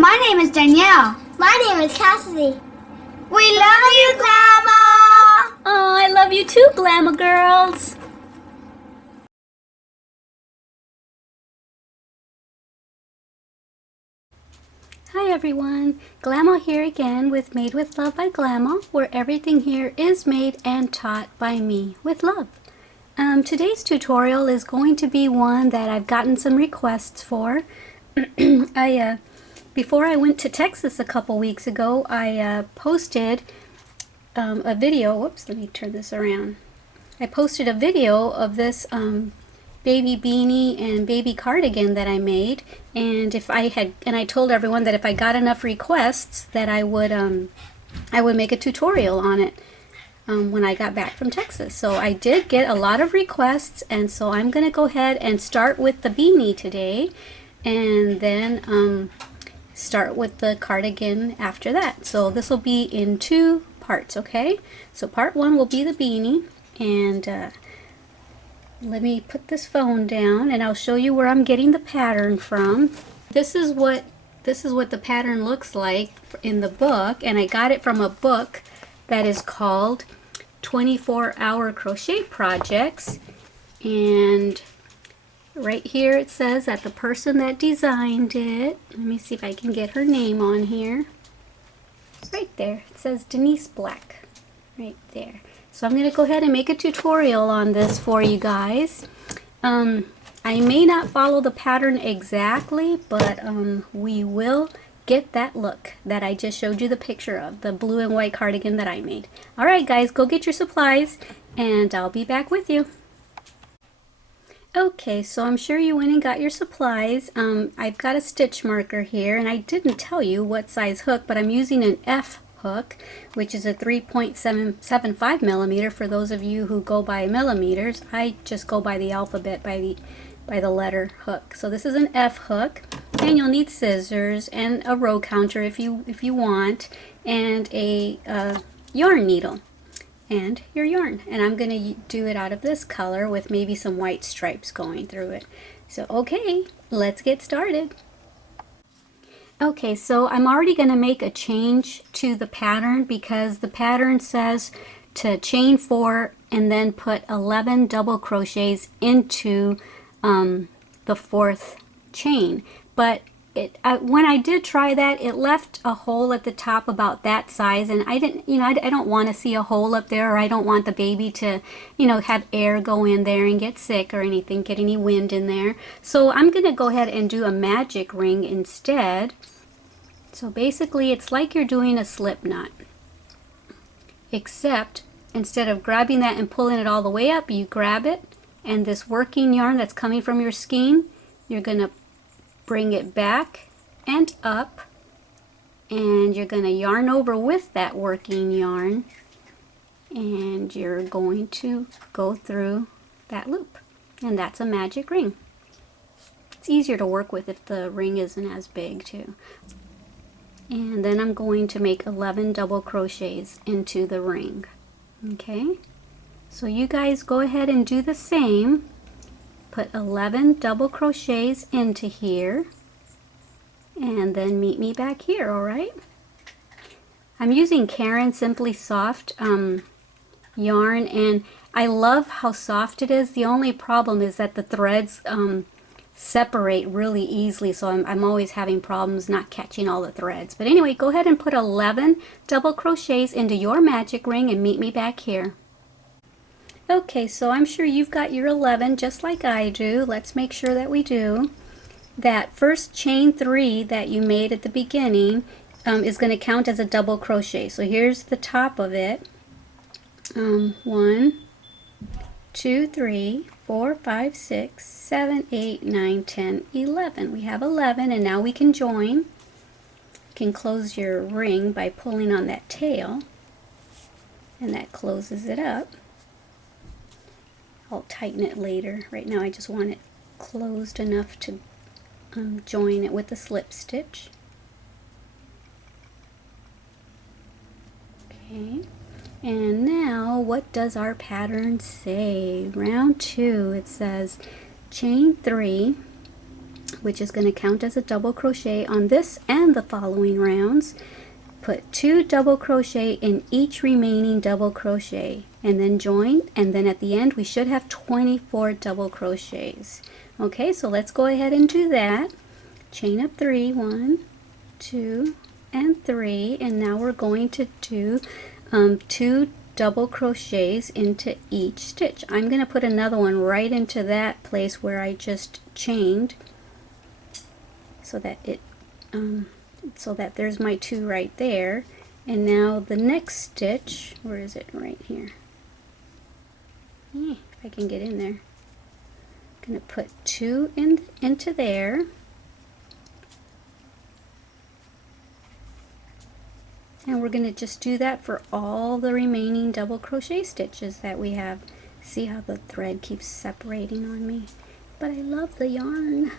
My name is Danielle. My name is Cassidy. We love you, Glama! Oh, I love you too, Glama girls. Hi everyone, Glama here again with Made with Love by Glama, where everything here is made and taught by me with love. Today's tutorial is going to be one that I've gotten some requests for. Before I went to Texas a couple weeks ago, I posted a video. Whoops, let me turn this around. I posted a video of this baby beanie and baby cardigan that I made, and I told everyone that if I got enough requests that I would make a tutorial on it when I got back from Texas. So I did get a lot of requests, and so I'm gonna go ahead and start with the beanie today, and then start with the cardigan after that. So this will be in two parts, okay? So part one will be the beanie, and let me put this phone down and I'll show you where I'm getting the pattern from. This is what the pattern looks like in the book, and I got it from a book that is called 24-Hour Crochet Projects, and right here it says that the person that designed it, let me see if I can get her name on here. Right there, it says Denise Black, right there. So I'm going to go ahead and make a tutorial on this for you guys. I may not follow the pattern exactly, but we will get that look that I just showed you the picture of, the blue and white cardigan that I made. Alright guys, go get your supplies and I'll be back with you. Okay, so I'm sure you went and got your supplies. I've got a stitch marker here, and I didn't tell you what size hook, but I'm using an F hook, which is a 3.75 millimeter for those of you who go by millimeters. I just go by the alphabet, by the letter hook. So this is an F hook, and you'll need scissors and a row counter if you want, and a yarn needle and your yarn. And I'm going to do it out of this color with maybe some white stripes going through it. So okay, let's get started. Okay, so I'm already going to make a change to the pattern because the pattern says to chain 4 and then put 11 double crochets into the 4th chain. But when I did try that, it left a hole at the top about that size, and I didn't, I don't want to see a hole up there, or I don't want the baby to, have air go in there and get sick or anything, get any wind in there. So I'm going to go ahead and do a magic ring instead. So basically it's like you're doing a slip knot, except instead of grabbing that and pulling it all the way up, you grab it, and this working yarn that's coming from your skein, you're going to bring it back and up, and you're going to yarn over with that working yarn, and you're going to go through that loop, and that's a magic ring. It's easier to work with if the ring isn't as big too. And then I'm going to make 11 double crochets into the ring. Okay, so you guys go ahead and do the same. Put 11 double crochets into here, and then meet me back here. All right, I'm using Caron Simply Soft yarn, and I love how soft it is. The only problem is that the threads separate really easily, so I'm always having problems not catching all the threads. But anyway, go ahead and put 11 double crochets into your magic ring and meet me back here. Okay, so I'm sure you've got your 11 just like I do. Let's make sure that we do. That first chain 3 that you made at the beginning is going to count as a double crochet. So here's the top of it. 1, 2, 3, 4, 5, 6, 7, 8, 9, 10, 11. We have 11, and now we can join. You can close your ring by pulling on that tail, and that closes it up. I'll tighten it later. Right now I just want it closed enough to join it with the slip stitch. Okay, and now what does our pattern say? Round 2, it says chain 3 which is going to count as a double crochet on this and the following rounds. Put 2 double crochet in each remaining double crochet and then join, and then at the end we should have 24 double crochets. Okay, so let's go ahead and do that. Chain up 3, 1, 2, and 3, and now we're going to do 2 double crochets into each stitch. I'm going to put another one right into that place where I just chained, so that it so that there's my 2 right there. And now the next stitch, where is it? Right here. If I can get in there. I'm going to put 2 into there. And we're going to just do that for all the remaining double crochet stitches that we have. See how the thread keeps separating on me? But I love the yarn.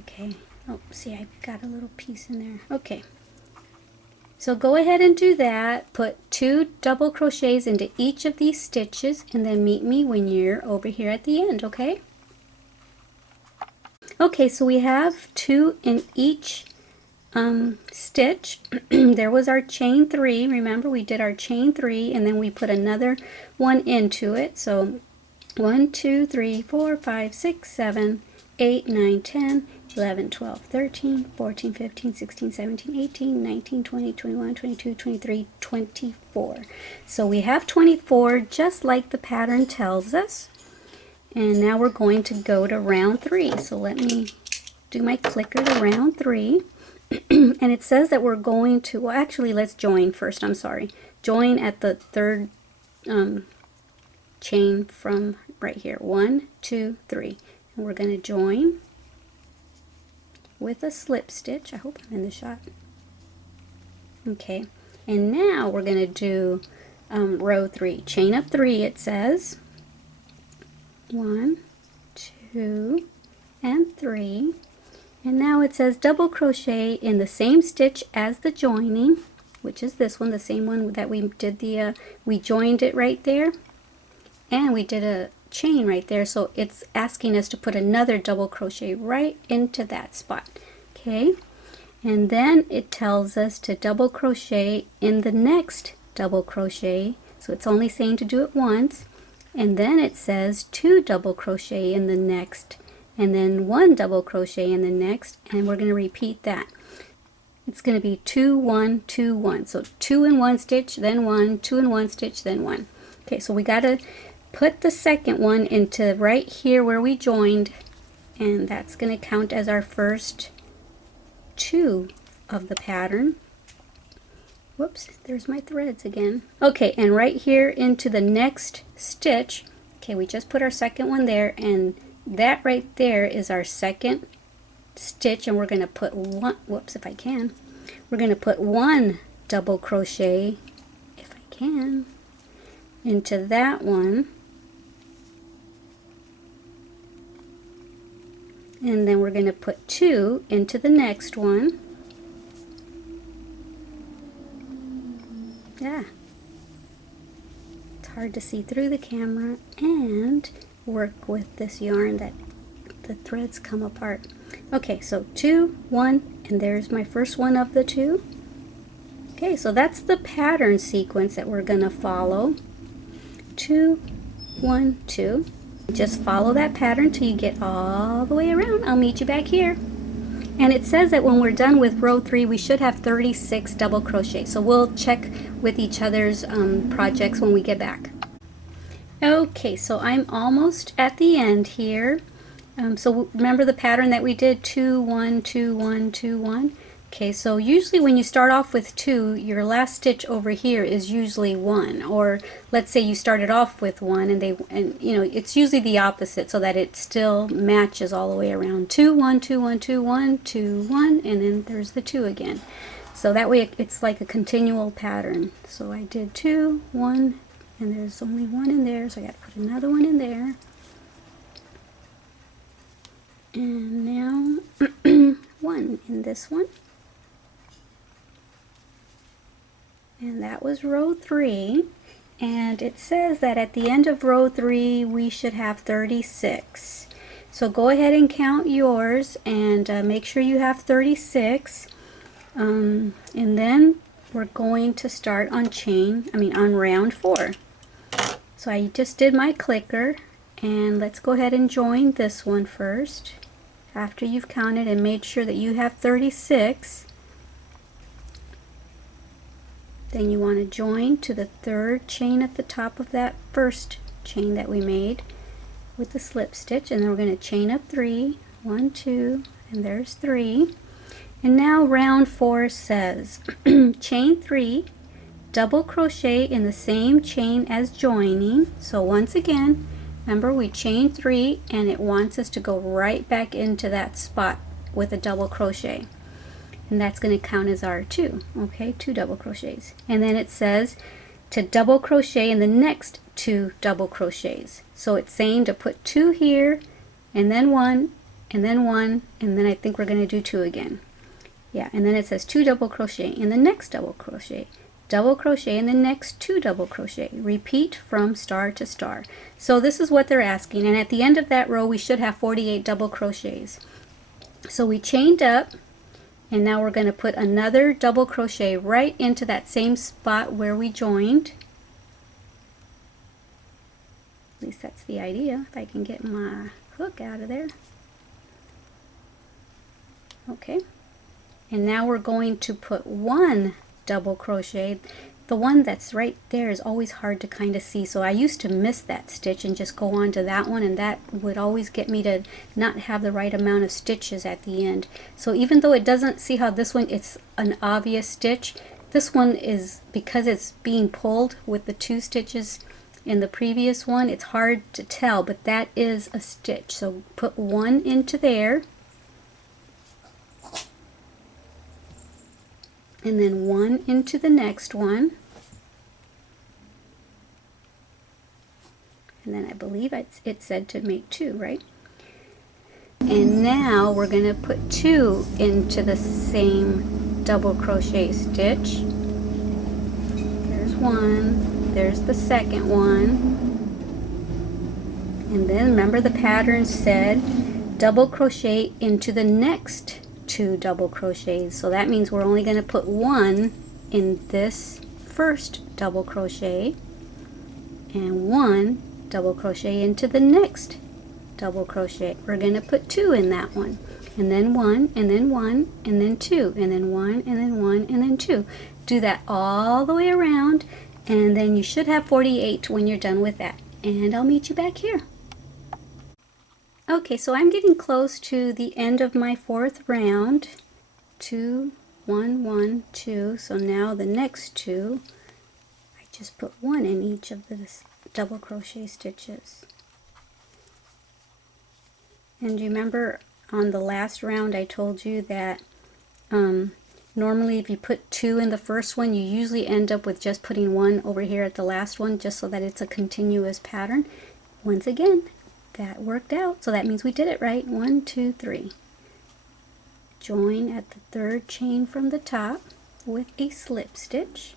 Okay. Oh, see, I got a little piece in there. Okay. So go ahead and do that. Put 2 double crochets into each of these stitches, and then meet me when you're over here at the end, okay? Okay, so we have 2 in each stitch. There was our chain 3. Remember, we did our chain 3, and then we put another one into it. So 1, 2, 3, 4, 5, 6, 7, 8, 9, 10, 11, 12, 13, 14, 15, 16, 17, 18, 19, 20, 21, 22, 23, 24. So we have 24, just like the pattern tells us. And now we're going to go to round 3. So let me do my clicker to round 3. And it says that we're going to, well, actually, let's join first. I'm sorry. Join at the 3rd chain from right here. 1, 2, 3. And we're going to join with a slip stitch. I hope I'm in the shot. Okay, and now we're going to do row 3. Chain up 3, it says. 1, 2, and 3. And now it says double crochet in the same stitch as the joining, which is this one, the same one that we did the, we joined it right there. And we did a chain right there, so it's asking us to put another double crochet right into that spot. Okay, and then it tells us to double crochet in the next double crochet, so it's only saying to do it once, and then it says 2 double crochet in the next, and then 1 double crochet in the next, and we're going to repeat that. It's going to be 2, 1, 2, 1, so 2 in one stitch, then 1, 2 in one stitch, then 1. Okay, so we got to put the second one into right here where we joined, and that's going to count as our first 2 of the pattern. Whoops, there's my threads again. Okay, and right here into the next stitch, okay, we just put our second one there, and that right there is our second stitch, and we're going to put 1, whoops, if I can, we're going to put 1 double crochet, if I can, into that one. And then we're going to put 2 into the next one. Yeah. It's hard to see through the camera and work with this yarn that the threads come apart. Okay, so 2, 1, and there's my first one of the 2. Okay, so that's the pattern sequence that we're going to follow. 2, 1, 2. Just follow that pattern till you get all the way around. I'll meet you back here. And it says that when we're done with row 3, we should have 36 double crochet. So we'll check with each other's projects when we get back. Okay, so I'm almost at the end here. So remember the pattern that we did, 2, 1, 2, 1, 2, 1. Okay, so usually when you start off with 2, your last stitch over here is usually 1, or let's say you started off with 1 and you know, it's usually the opposite so that it still matches all the way around. 2, 1, 2, 1, 2, 1, 2, 1, and then there's the 2 again. So that way it's like a continual pattern. So I did 2, 1, and there's only 1 in there, so I got to put another one in there. And now 1 in this one. And that was row 3, and it says that at the end of row 3 we should have 36. So go ahead and count yours and make sure you have 36. And then we're going to start on on round 4. So I just did my clicker, and let's go ahead and join this one first. After you've counted and made sure that you have 36, then you want to join to the 3rd chain at the top of that first chain that we made with the slip stitch, and then we're going to chain up 3, 1, 2, and there's 3. And now round 4 says chain 3, double crochet in the same chain as joining. So once again, remember we chained 3 and it wants us to go right back into that spot with a double crochet, and that's going to count as our 2. Okay, 2 double crochets. And then it says to double crochet in the next 2 double crochets. So it's saying to put 2 here, and then 1, and then 1, and then I think we're going to do 2 again. Yeah, and then it says 2 double crochet in the next double crochet in the next 2 double crochet. Repeat from star to star. So this is what they're asking, and at the end of that row we should have 48 double crochets. So we chained up, and now we're going to put another double crochet right into that same spot where we joined. At least that's the idea, if I can get my hook out of there. Okay, and now we're going to put 1 double crochet. The one that's right there is always hard to kind of see, so I used to miss that stitch and just go on to that one, and that would always get me to not have the right amount of stitches at the end. So even though it doesn't, see how this one, it's an obvious stitch, this one is, because it's being pulled with the 2 stitches in the previous one, it's hard to tell, but that is a stitch. So put 1 into there, and then 1 into the next one, and then I believe it said to make 2, right? And now we're going to put 2 into the same double crochet stitch. There's 1, there's the second one, and then remember the pattern said double crochet into the next 2 double crochets, so that means we're only going to put 1 in this first double crochet and 1 double crochet into the next double crochet. We're going to put 2 in that one, and then 1, and then 1, and then 2, and then 1, and then 1, and then 2. Do that all the way around, and then you should have 48 when you're done with that, and I'll meet you back here. Okay, so I'm getting close to the end of my 4th round. 2, 1, 1, 2. So now the next 2, I just put 1 in each of the double crochet stitches. And you remember on the last round I told you that normally if you put 2 in the first one, you usually end up with just putting 1 over here at the last one, just so that it's a continuous pattern. Once again, that worked out, so that means we did it right. 1, 2, 3. Join at the 3rd chain from the top with a slip stitch.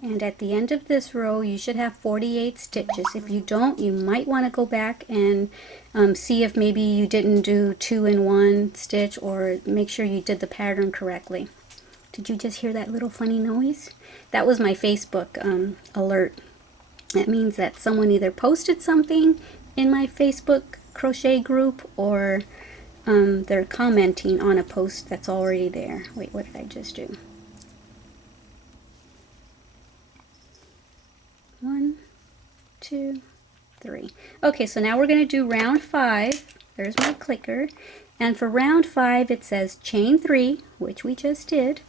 And at the end of this row, you should have 48 stitches. If you don't, you might want to go back and see if maybe you didn't do 2 in 1 stitch, or make sure you did the pattern correctly. Did you just hear that little funny noise? That was my Facebook alert. That means that someone either posted something in my Facebook crochet group, or they're commenting on a post that's already there. Wait, what did I just do? 1, 2, 3. Okay, so now we're going to do round 5. There's my clicker. And for round 5, it says chain 3, which we just did.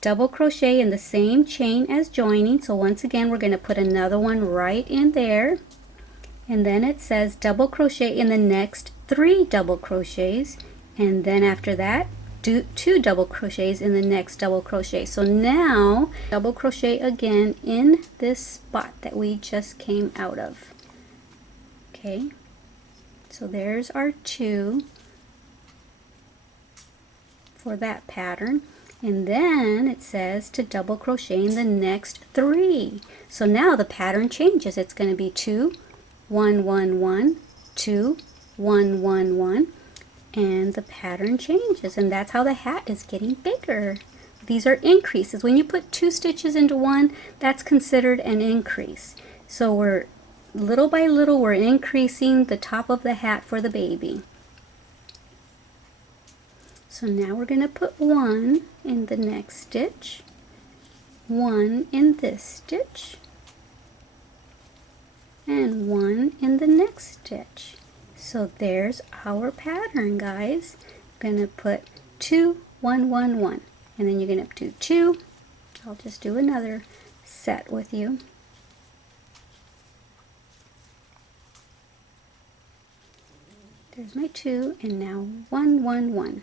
Double crochet in the same chain as joining. So once again, we're going to put another one right in there. And then it says double crochet in the next 3 double crochets. And then after that, do 2 double crochets in the next double crochet. So now double crochet again in this spot that we just came out of. Okay, so there's our 2 for that pattern. And then it says to double crochet in the next 3. So now the pattern changes. It's going to be 2, 1 1 1, 2 1 1 1, and the pattern changes, and that's how the hat is getting bigger. These are increases. When you put 2 stitches into one, that's considered an increase. So we're little by little, we're increasing the top of the hat for the baby. So now we're going to put 1 in the next stitch, 1 in this stitch, and 1 in the next stitch. So there's our pattern, guys. I'm going to put 2 1 1 1, and then you're going to do 2. I'll just do another set with you. There's my 2, and now 1 1 1.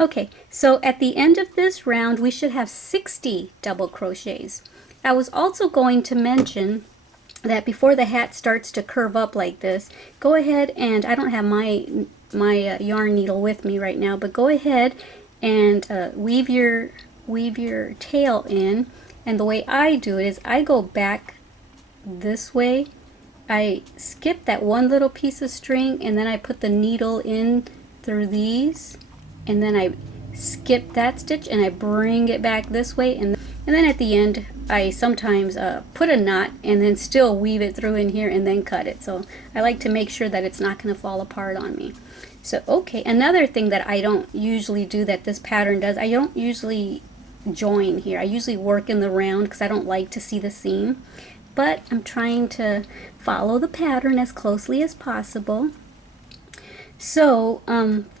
Okay, so at the end of this round we should have 60 double crochets. I was also going to mention that before the hat starts to curve up like this, go ahead and, I don't have my yarn needle with me right now, but go ahead and weave your tail in. And the way I do it is I go back this way. I skip that one little piece of string, and then I put the needle in through these, and then I skip that stitch and I bring it back this way, and then at the end I sometimes put a knot and then still weave it through in here and then cut it. So I like to make sure that it's not going to fall apart on me. So okay, another thing that I don't usually do that this pattern does, I don't usually join here. I usually work in the round because I don't like to see the seam, but I'm trying to follow the pattern as closely as possible. So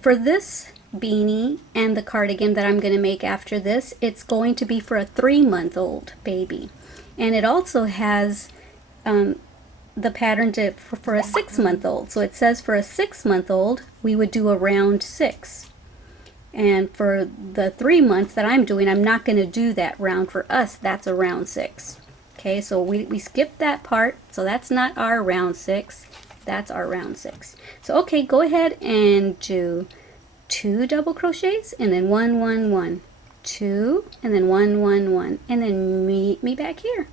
for this beanie and the cardigan that I'm going to make after this, it's going to be for a 3-month-old baby, and it also has the pattern for a 6-month-old. So it says for a 6-month-old we would do a round 6, and for the 3 months that I'm doing, I'm not going to do that round. For us, that's a round 6. Okay, so we skipped that part, so that's not our round 6, that's our round 6. So okay, go ahead and do 2 double crochets, and then 1 1 1, 2, and then 1 1 1, and then meet me back here.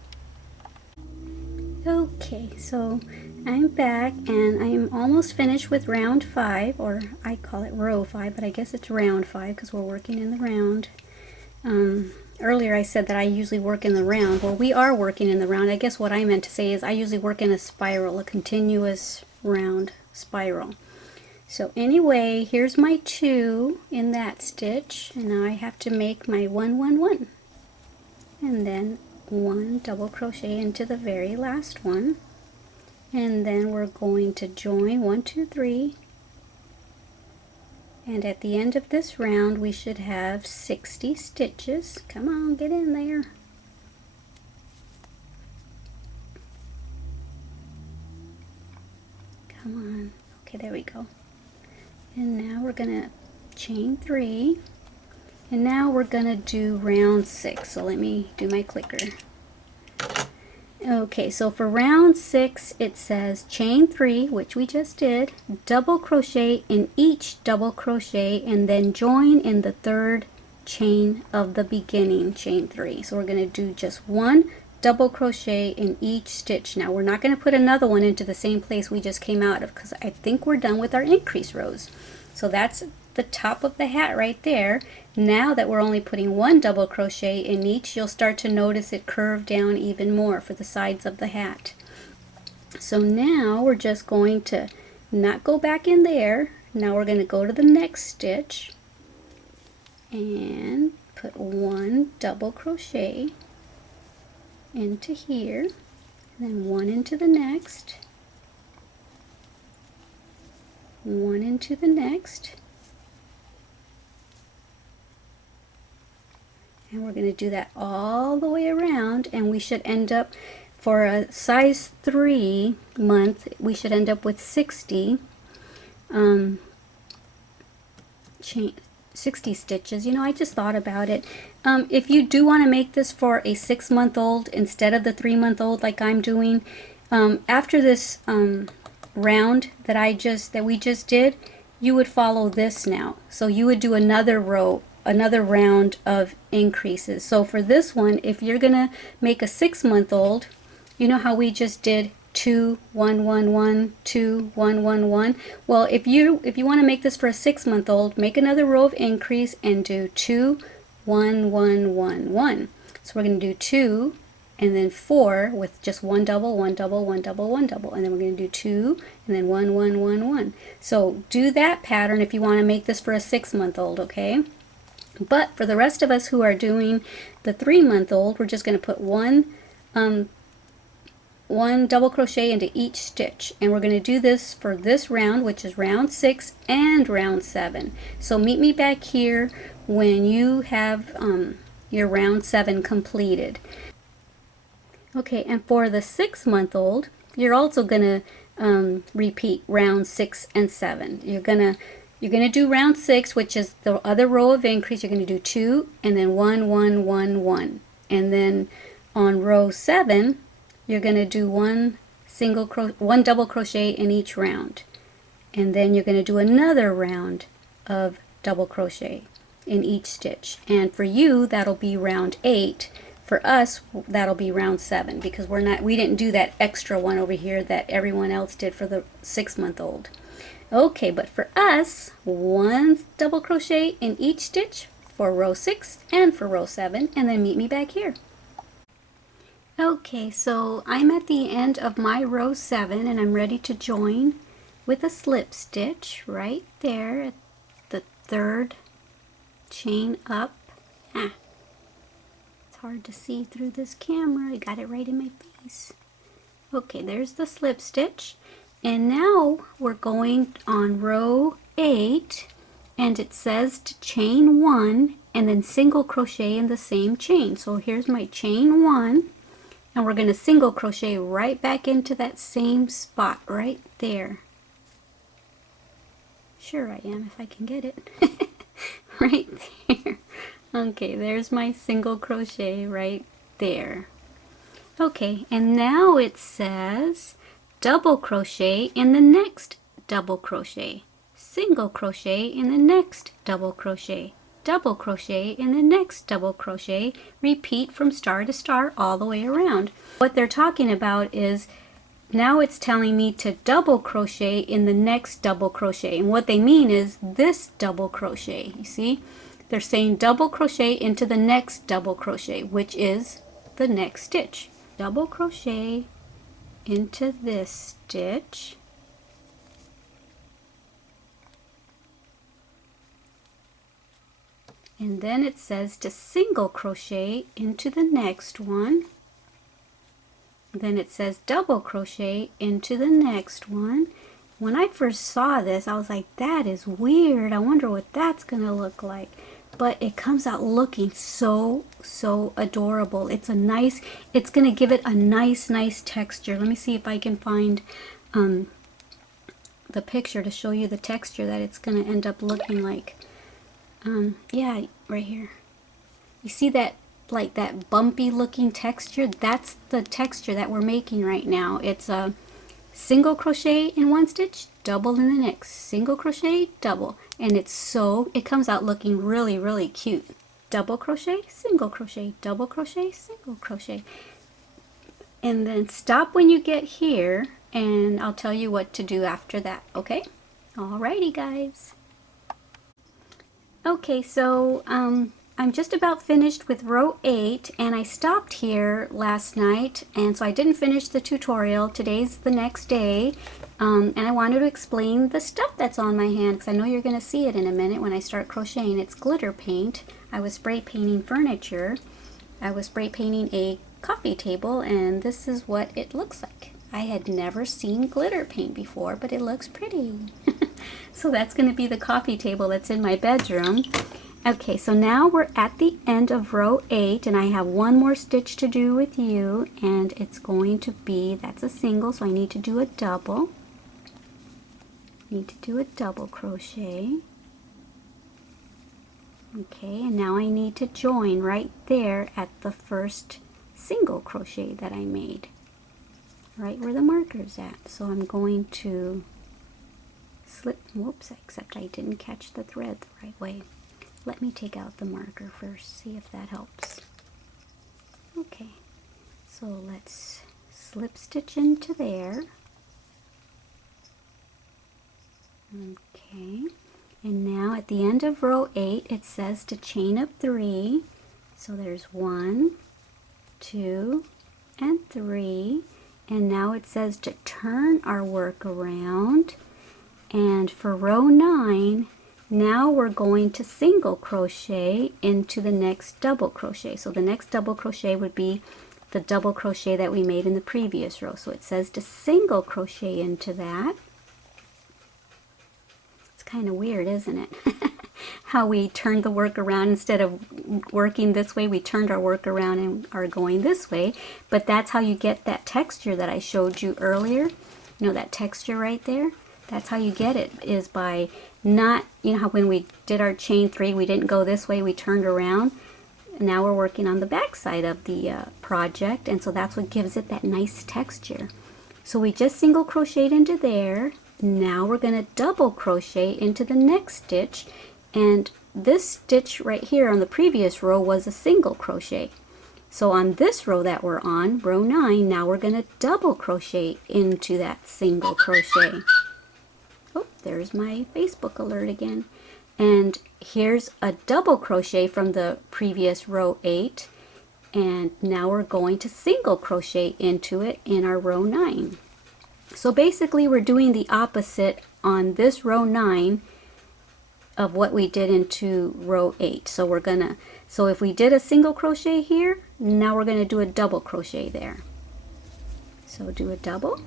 Okay, so I'm back, and I'm almost finished with round 5, or I call it row 5, but I guess it's round 5 because we're working in the round. Earlier I said that I usually work in the round. Well, we are working in the round. I guess what I meant to say is I usually work in a spiral, a continuous round spiral. So anyway, here's my 2 in that stitch, and now I have to make my 1 1 1, and then 1 double crochet into the very last one, and then we're going to join 1 2 3, and at the end of this round we should have 60 stitches. Come on, get in there. Come on. Okay, there we go. And now we're going to chain 3, and now we're going to do round 6. So let me do my clicker. Okay, so for round 6 it says chain 3, which we just did, double crochet in each double crochet, and then join in the 3rd chain of the beginning, chain 3. So we're going to do just 1 double crochet in each stitch. Now we're not going to put another one into the same place we just came out of, because I think we're done with our increase rows. So that's the top of the hat right there. Now that we're only putting 1 double crochet in each, you'll start to notice it curve down even more for the sides of the hat. So now we're just going to not go back in there. Now we're going to go to the next stitch and put 1 double crochet into here, and then 1 into the next, 1 into the next, and we're going to do that all the way around, and we should end up, for a size 3 month, we should end up with 60 stitches. You know, I just thought about it. If you do want to make this for a 6-month-old instead of the 3-month-old like I'm doing, after this round that we just did, you would follow this now. So you would do another row, another round of increases. So for this one, if you're gonna make a 6-month-old, you know how we just did 2 1 1 1 2 1 1 1. Well, if you want to make this for a 6-month-old, make another row of increase and do 2 1 1 1 1. So we're going to do 2 and then 4 with just one double, one double, one double, one double, and then we're going to do 2 and then 1 1 1 1. So do that pattern if you want to make this for a 6-month-old, okay? But for the rest of us who are doing the 3-month-old, we're just going to put one double crochet into each stitch, and we're going to do this for this round, which is round 6 and round 7. So meet me back here when you have your round 7 completed. Okay, and for the 6-month-old, you're also going to repeat round 6 and 7. You're gonna do round 6, which is the other row of increase. You're going to do 2 and then 1 1 1 1, and then on row 7 you're going to do one double crochet in each round, and then you're going to do another round of double crochet in each stitch. And for you, that'll be round 8. For us, that'll be round 7, because we didn't do that extra one over here that everyone else did for the 6-month-old. Okay, but for us, one double crochet in each stitch for row 6 and for row 7, and then meet me back here. Okay, so I'm at the end of my row 7 and I'm ready to join with a slip stitch right there at the 3rd chain up. It's hard to see through this camera. I got it right in my face. Okay, there's the slip stitch, and now we're going on row 8, and it says to chain 1 and then single crochet in the same chain. So here's my chain 1. And we're going to single crochet right back into that same spot right there. Sure I am, if I can get it. Right there. Okay, there's my single crochet right there. Okay, and now it says double crochet in the next double crochet, single crochet in the next double crochet, double crochet in the next double crochet, repeat from star to star all the way around. What they're talking about is now it's telling me to double crochet in the next double crochet, and what they mean is this double crochet. You see, they're saying double crochet into the next double crochet, which is the next stitch. Double crochet into this stitch, and then it says to single crochet into the next one. Then it says double crochet into the next one. When I first saw this, I was like, that is weird. I wonder what that's gonna look like. But it comes out looking so adorable. It's gonna give it a nice texture. Let me see if I can find the picture to show you the texture that it's gonna end up looking like. Yeah, right here. You see that, like that bumpy looking texture? That's the texture that we're making right now. It's a single crochet in one stitch, double in the next, single crochet, double, and it comes out looking really cute. Double crochet, single crochet, double crochet, single crochet, and then stop when you get here, and I'll tell you what to do after that. Okay, alrighty guys. Okay, so I'm just about finished with row 8, and I stopped here last night, and so I didn't finish the tutorial. Today's the next day, and I wanted to explain the stuff that's on my hand, because I know you're going to see it in a minute when I start crocheting. It's glitter paint. I was spray painting furniture. I was spray painting a coffee table, and this is what it looks like. I had never seen glitter paint before, but it looks pretty. So that's going to be the coffee table that's in my bedroom. Okay, so now we're at the end of row 8, and I have one more stitch to do with you, and it's going to be, that's a single, so I need to do a double. Need to do a double crochet. Okay, and now I need to join right there at the first single crochet that I made, right where the marker's at. So I'm going to slip, whoops, except I didn't catch the thread the right way. Let me take out the marker first, see if that helps. Okay, so let's slip stitch into there. Okay, and now at the end of row 8 it says to chain up 3. So there's 1, 2, and 3, and now it says to turn our work around, and for row 9 now we're going to single crochet into the next double crochet. So the next double crochet would be the double crochet that we made in the previous row. So it says to single crochet into that. It's kind of weird, isn't it? How we turned the work around. Instead of working this way, we turned our work around and are going this way. But that's how you get that texture that I showed you earlier. You know, that texture right there? That's how you get it, is by not, you know how when we did our chain 3, we didn't go this way, we turned around. Now we're working on the back side of the project, and so that's what gives it that nice texture. So we just single crocheted into there. Now we're going to double crochet into the next stitch, and this stitch right here on the previous row was a single crochet. So on this row that we're on, row 9, now we're going to double crochet into that single crochet. Oh, there's my Facebook alert again. And here's a double crochet from the previous row 8, and now we're going to single crochet into it in our row 9. So basically we're doing the opposite on this row 9 of what we did into row 8. So we're gonna, so if we did a single crochet here, now we're gonna do a double crochet there. So do a double,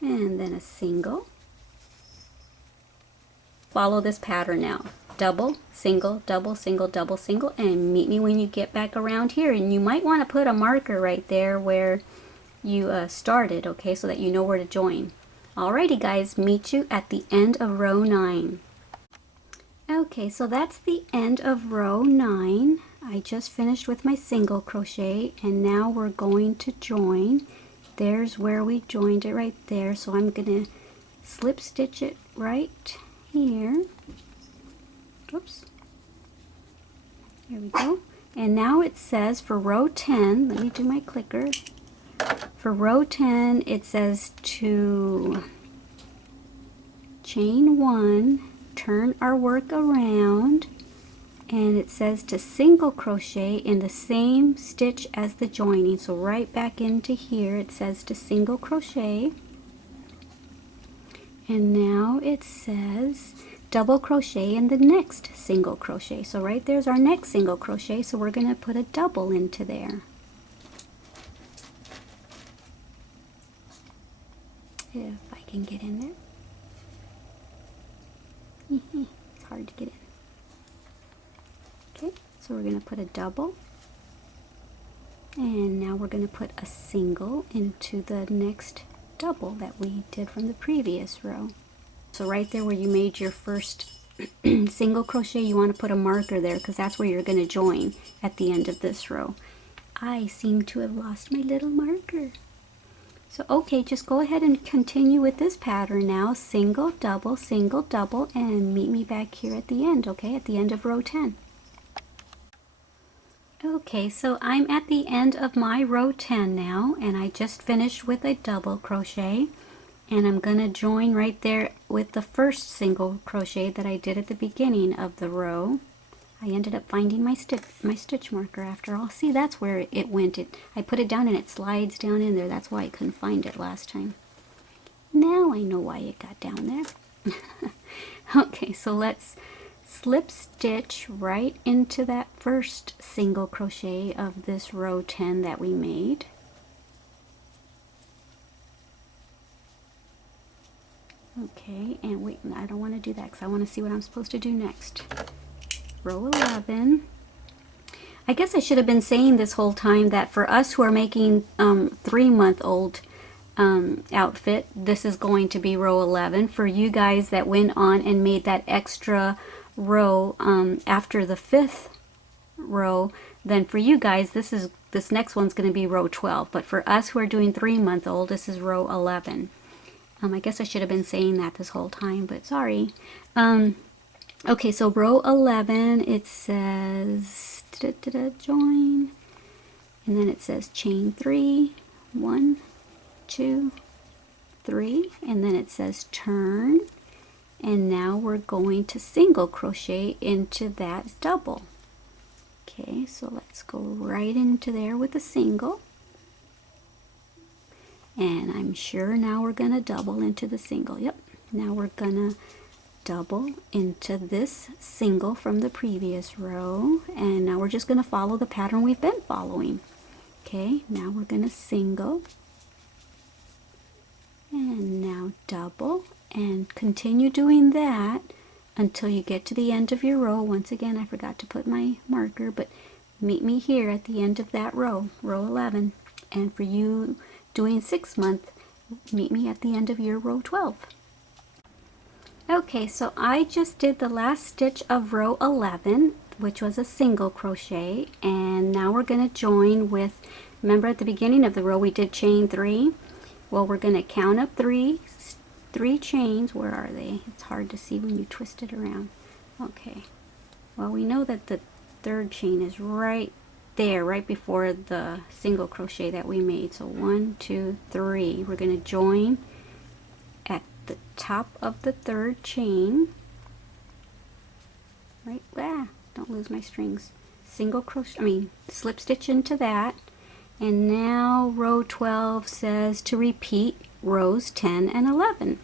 and then a single. Follow this pattern now. Double, single, double, single, double, single, and meet me when you get back around here. And you might want to put a marker right there where you started, okay, so that you know where to join. Alrighty guys, meet you at the end of row 9. Okay, so that's the end of row 9. I just finished with my single crochet, and now we're going to join. There's where we joined it right there, so I'm gonna slip stitch it right here. Oops. Here we go. And now it says for row 10, let me do my clicker. For row 10, it says to chain 1, turn our work around, and it says to single crochet in the same stitch as the joining. So right back into here, it says to single crochet. And now it says double crochet in the next single crochet. So right there's our next single crochet, so we're going to put a double into there. If I can get in there. It's hard to get in. Okay, so we're going to put a double, and now we're going to put a single into the next double that we did from the previous row. So right there where you made your first single crochet, you want to put a marker there because that's where you're going to join at the end of this row. I seem to have lost my little marker. So okay, just go ahead and continue with this pattern now. Single, double, and meet me back here at the end, okay? At the end of row 10. Okay, so I'm at the end of my row 10 now, and I just finished with a double crochet, and I'm gonna join right there with the first single crochet that I did at the beginning of the row. I ended up finding my stitch marker after all. See, that's where it went. I put it down and it slides down in there. That's why I couldn't find it last time. Now I know why it got down there. Okay, so let's slip stitch right into that first single crochet of this row 10 that we made. Okay, and wait, I don't want to do that because I want to see what I'm supposed to do next. Row 11. I guess I should have been saying this whole time that for us who are making 3-month-old outfit, this is going to be row 11. For you guys that went on and made that extra row after the 5th row, then for you guys this next one's going to be row 12. But for us who are doing 3-month-old, this is row 11. I guess I should have been saying that this whole time, but sorry. Okay, so row 11, it says join, and then it says chain 3, 1, 2, 3, and then it says turn, and now we're going to single crochet into that double. Okay, so let's go right into there with a single, and I'm sure now we're gonna double into the single. Yep, now we're gonna double into this single from the previous row, and now we're just gonna follow the pattern we've been following. Okay, now we're gonna single, and now double, and continue doing that until you get to the end of your row. Once again, I forgot to put my marker, but meet me here at the end of that row, row 11. And for you doing 6 month, meet me at the end of your row 12. Okay, so I just did the last stitch of row 11, which was a single crochet, and now we're going to join with, remember at the beginning of the row we did chain 3? Well, we're going to count up three chains. Where are they? It's hard to see when you twist it around. Okay, well, we know that the third chain is right there, right before the single crochet that we made. So 1, 2, 3. We're going to join at the top of the third chain. Right, don't lose my strings. Single crochet, slip stitch into that. And now row 12 says to repeat rows 10 and 11.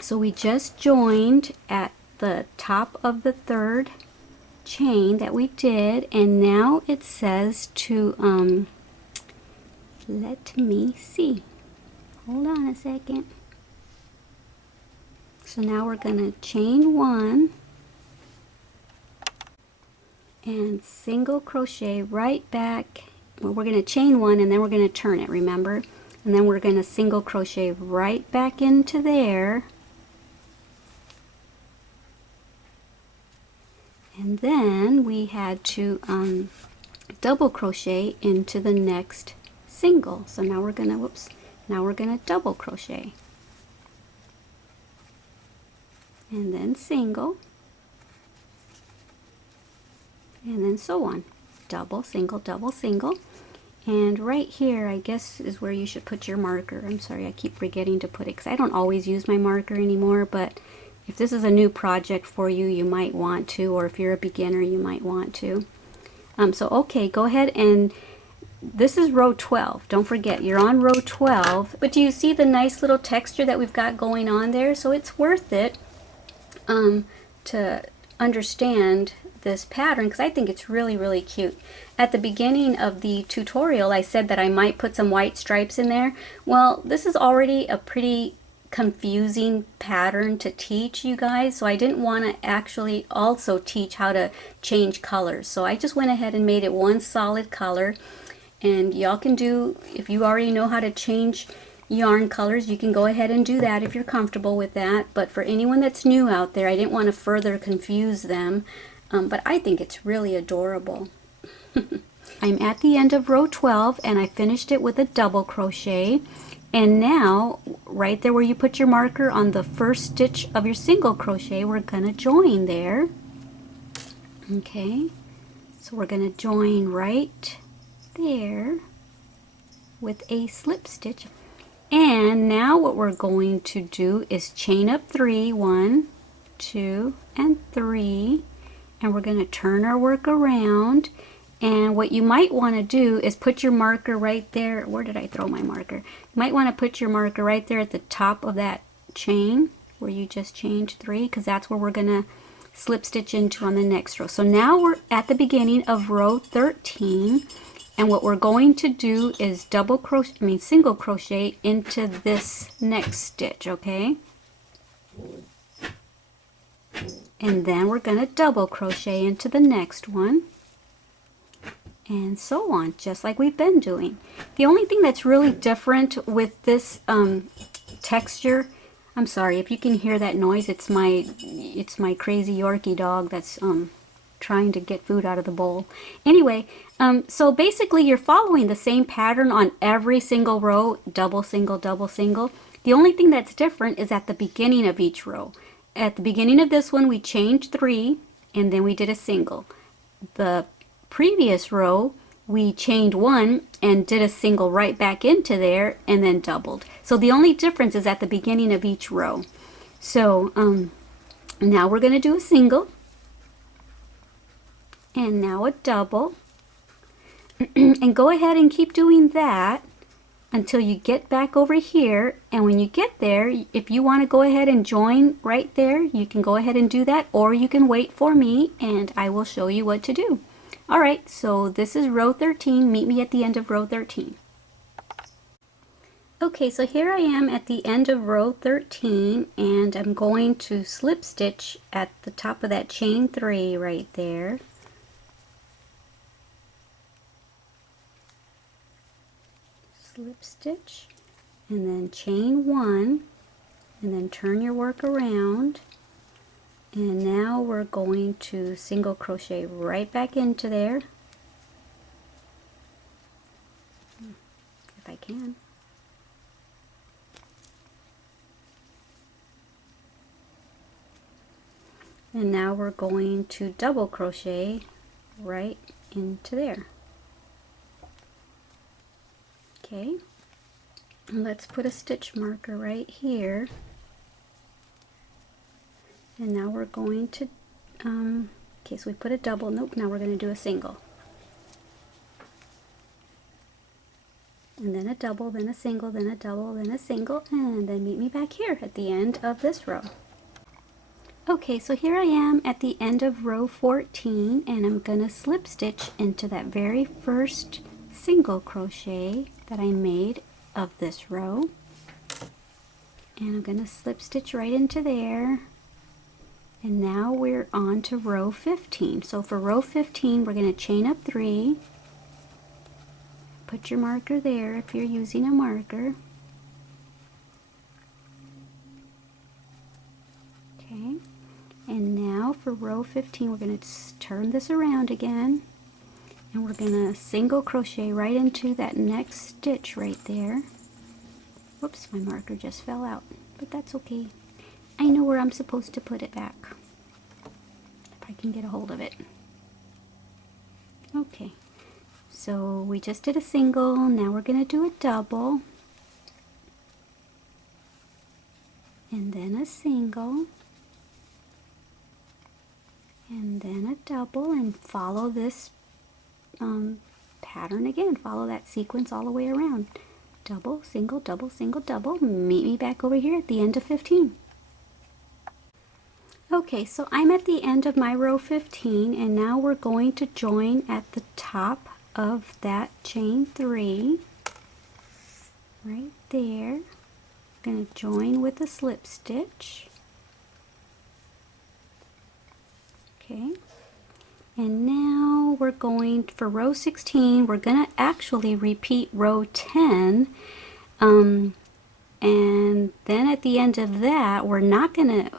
So we just joined at the top of the third chain that we did, and now it says to let me see, hold on a second. So now we're going to chain 1 and single crochet right back. Well, we're going to chain 1 and then we're going to turn it, remember? And then we're going to single crochet right back into there. And then we had to double crochet into the next single. So now we're going to, now we're going to double crochet. And then single. And then so on. Double, single, double, single. And right here, I guess, is where you should put your marker. I'm sorry, I keep forgetting to put it because I don't always use my marker anymore, but if this is a new project for you, you might want to, or if you're a beginner, you might want to. So okay, go ahead, and this is row 12. Don't forget, you're on row 12, but do you see the nice little texture that we've got going on there? So it's worth it to understand this pattern, because I think it's really, really cute. At the beginning of the tutorial, I said that I might put some white stripes in there. Well, this is already a pretty confusing pattern to teach you guys, so I didn't want to actually also teach how to change colors. So I just went ahead and made it one solid color, and y'all can do, if you already know how to change yarn colors, you can go ahead and do that if you're comfortable with that. But for anyone that's new out there, I didn't want to further confuse them. But I think it's really adorable. I'm at the end of row 12 and I finished it with a double crochet, and now right there where you put your marker on the first stitch of your single crochet, we're gonna join there. Okay, so we're gonna join right there with a slip stitch, and now what we're going to do is chain up 3, 1, 2, and 3. And we're going to turn our work around, and what you might want to do is put your marker right there. Where did I throw my marker? You might want to put your marker right there at the top of that chain where you just chained 3, because that's where we're going to slip stitch into on the next row. So now we're at the beginning of row 13, and what we're going to do is single crochet into this next stitch, okay? And then we're going to double crochet into the next one, and so on, just like we've been doing. The only thing that's really different with this texture, I'm sorry if you can hear that noise, it's my crazy Yorkie dog that's trying to get food out of the bowl. Anyway, so basically you're following the same pattern on every single row, double, single, double, single. The only thing that's different is at the beginning of each row. At the beginning of this one, we chained 3, and then we did a single. The previous row, we chained one and did a single right back into there and then doubled. So the only difference is at the beginning of each row. So now we're going to do a single and now a double. And go ahead and keep doing that until you get back over here. And when you get there, if you want to go ahead and join right there, you can go ahead and do that, or you can wait for me and I will show you what to do. All right, so this is row 13. Meet me at the end of row 13. Okay, so here I am at the end of row 13, and I'm going to slip stitch at the top of that chain 3 right there. Slip stitch and then chain 1 and then turn your work around, and now we're going to single crochet right back into there if I can. And now we're going to double crochet right into there. Okay, let's put a stitch marker right here. And now we're going to, okay, so we put a double, nope, now we're going to do a single. And then a double, then a single, then a double, then a single, and then meet me back here at the end of this row. Okay, so here I am at the end of row 14, and I'm going to slip stitch into that very first single crochet that I made of this row, and I'm going to slip stitch right into there. And now we're on to row 15. So for row 15, we're going to chain up 3, put your marker there if you're using a marker. Okay, and now for row 15, we're going to turn this around again. And we're going to single crochet right into that next stitch right there. Whoops, my marker just fell out, but that's okay. I know where I'm supposed to put it back, if I can get a hold of it. Okay, so we just did a single, now we're going to do a double. And then a single. And then a double, and follow this pattern again. Follow that sequence all the way around. Double, single, double, single, double. Meet me back over here at the end of 15. Okay, so I'm at the end of my row 15, and now we're going to join at the top of that chain 3 right there. Going to join with a slip stitch. Okay. And now we're going, for row 16, we're going to actually repeat row 10. And then at the end of that, we're not gonna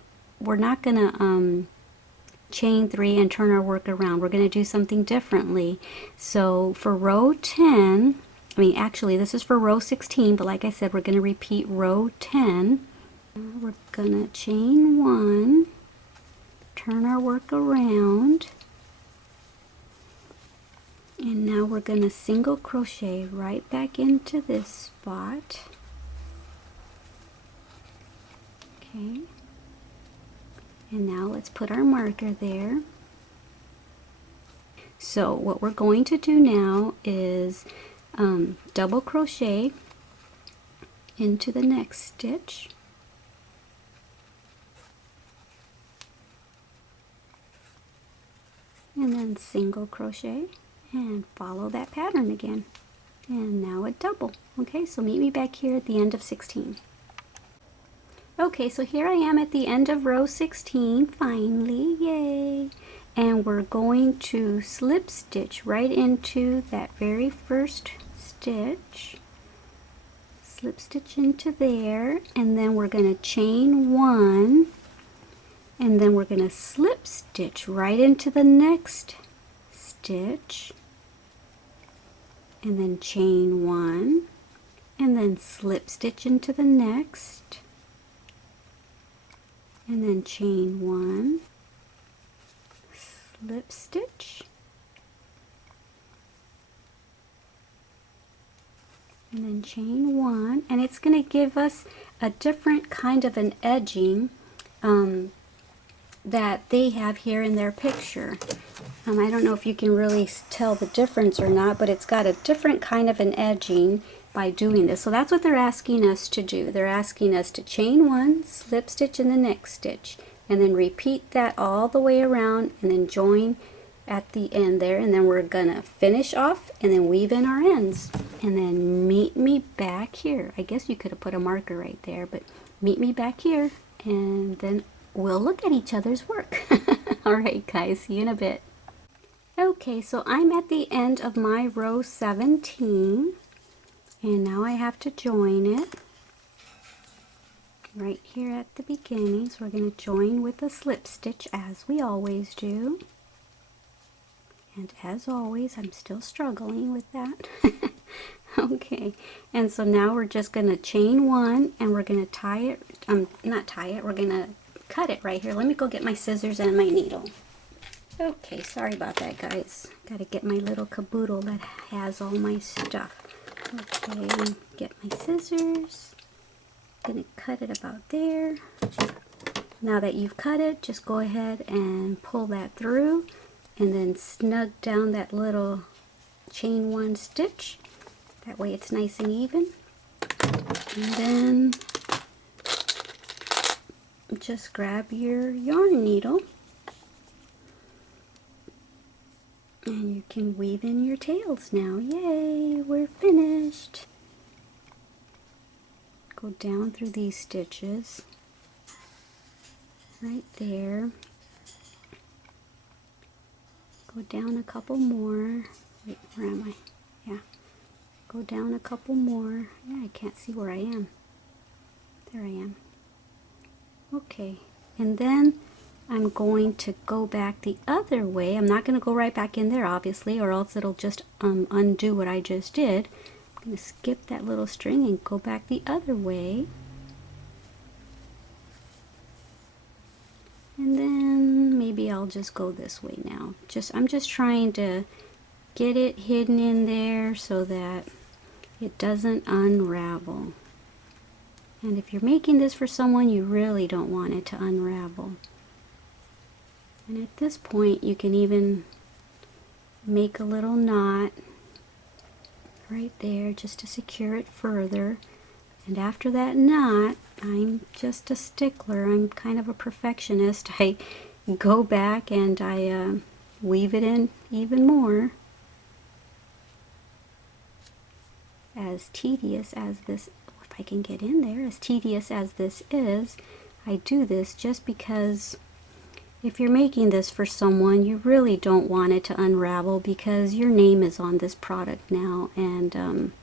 chain 3 and turn our work around. We're going to do something differently. So for row 10, I mean actually this is for row 16, but like I said, we're going to repeat row 10. We're going to chain 1, turn our work around. And now we're going to single crochet right back into this spot. Okay. And now let's put our marker there. So what we're going to do now is double crochet into the next stitch. And then single crochet and follow that pattern again. And now a double. Okay, so meet me back here at the end of 16. Okay, so here I am at the end of row 16, finally, yay! And we're going to slip stitch right into that very first stitch. Slip stitch into there, and then we're going to chain 1, and then we're going to slip stitch right into the next stitch, and then chain 1, and then slip stitch into the next, and then chain 1, slip stitch, and then chain 1, and it's going to give us a different kind of an edging that they have here in their picture. I don't know if you can really tell the difference or not, but it's got a different kind of an edging by doing this. So that's what they're asking us to do. They're asking us to chain 1, slip stitch in the next stitch, and then repeat that all the way around, and then join at the end there, and then we're gonna finish off and then weave in our ends, and then meet me back here. I guess you could have put a marker right there, but meet me back here, and then we'll look at each other's work. All right guys, see you in a bit. Okay, so I'm at the end of my row 17, and now I have to join it right here at the beginning. So we're going to join with a slip stitch as we always do. And as always, I'm still struggling with that. Okay, and so now we're just going to chain 1, and we're going to tie it, not tie it, we're going to cut it right here. Let me go get my scissors and my needle. Okay, sorry about that guys. Got to get my little caboodle that has all my stuff. Okay, get my scissors. Gonna cut it about there. Now that you've cut it, just go ahead and pull that through, and then snug down that little chain 1 stitch. That way it's nice and even. And then just grab your yarn needle, and you can weave in your tails now. Yay, we're finished. Go down through these stitches right there. Go down a couple more. Wait, where am I? Yeah. Go down a couple more. Yeah, I can't see where I am. There I am. Okay, and then I'm going to go back the other way. I'm not going to go right back in there, obviously, or else it'll just undo what I just did. I'm going to skip that little string and go back the other way. And then maybe I'll just go this way now. I'm just trying to get it hidden in there so that it doesn't unravel. And if you're making this for someone, you really don't want it to unravel. And at this point, you can even make a little knot right there just to secure it further. And after that knot, I'm just a stickler. I'm kind of a perfectionist. I go back and I weave it in even more. As tedious as this, if I can get in there, as tedious as this is, I do this just because if you're making this for someone, you really don't want it to unravel, because your name is on this product now, and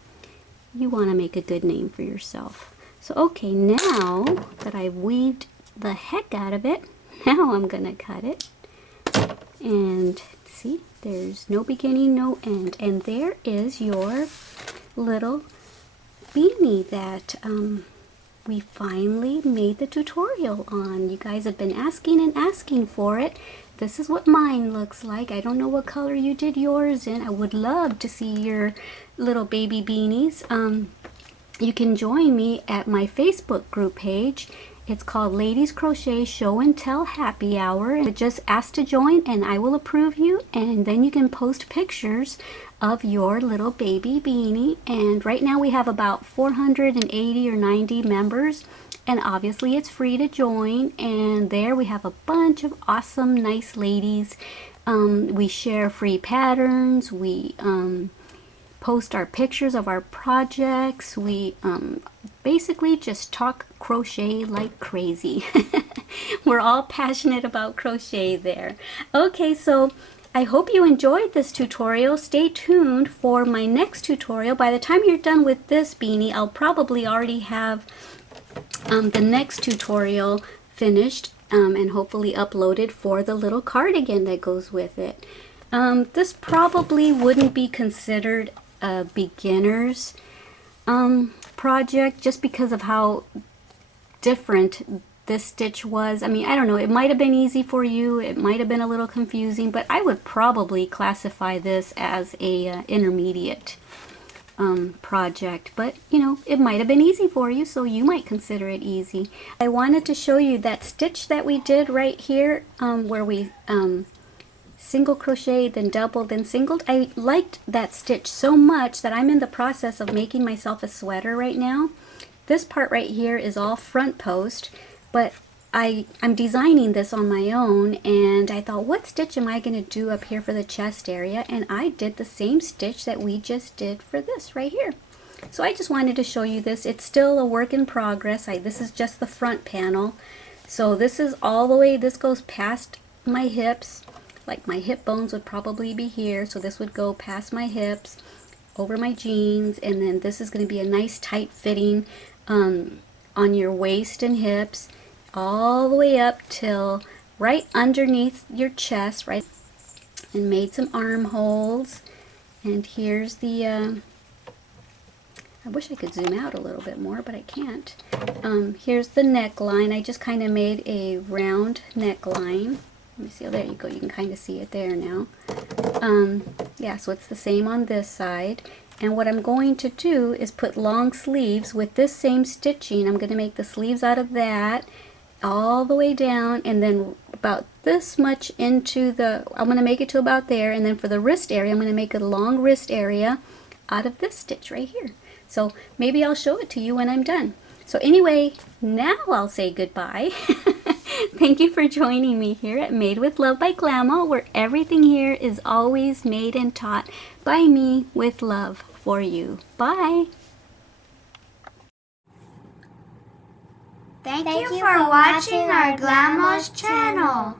you want to make a good name for yourself. So okay, now that I've weaved the heck out of it, now I'm gonna cut it. And see, there's no beginning, no end. And there is your little beanie that we finally made the tutorial on. You guys have been asking and asking for it. This is what mine looks like. I don't know what color you did yours in. I would love to see your little baby beanies. You can join me at my Facebook group page. It's called Ladies Crochet Show and Tell Happy Hour. Just ask to join and I will approve you, and then you can post pictures of your little baby beanie. And right now we have about 480 or 90 members, and obviously it's free to join. And there we have a bunch of awesome nice ladies. We share free patterns, we post our pictures of our projects, we basically just talk crochet like crazy. We're all passionate about crochet there. Okay, so I hope you enjoyed this tutorial. Stay tuned for my next tutorial. By the time you're done with this beanie, I'll probably already have the next tutorial finished and hopefully uploaded for the little cardigan that goes with it. This probably wouldn't be considered a beginner's project just because of how different this stitch was. I mean, I don't know, it might have been easy for you, it might have been a little confusing, but I would probably classify this as a intermediate project, but you know, it might have been easy for you, so you might consider it easy. I wanted to show you that stitch that we did right here, where we single crocheted, then doubled, then singled. I liked that stitch so much that I'm in the process of making myself a sweater right now. This part right here is all front post, but I'm designing this on my own, and I thought, what stitch am I going to do up here for the chest area? And I did the same stitch that we just did for this right here. So I just wanted to show you this. It's still a work in progress. This is just the front panel. So this is all the way, this goes past my hips. Like my hip bones would probably be here, so this would go past my hips, over my jeans, and then this is going to be a nice tight fitting on your waist and hips, all the way up till right underneath your chest, right? And made some armholes. And here's the, I wish I could zoom out a little bit more, but I can't. Here's the neckline. I just kind of made a round neckline. Let me see, oh, there you go, you can kind of see it there now. Yeah, so it's the same on this side. And what I'm going to do is put long sleeves with this same stitching. I'm going to make the sleeves out of that all the way down, and then about this much into the, I'm going to make it to about there, and then for the wrist area, I'm going to make a long wrist area out of this stitch right here. So maybe I'll show it to you when I'm done. So anyway, now I'll say goodbye. Thank you for joining me here at Made with Love by Glama, where everything here is always made and taught by me with love for you. Bye! Thank you for watching our Glama's channel.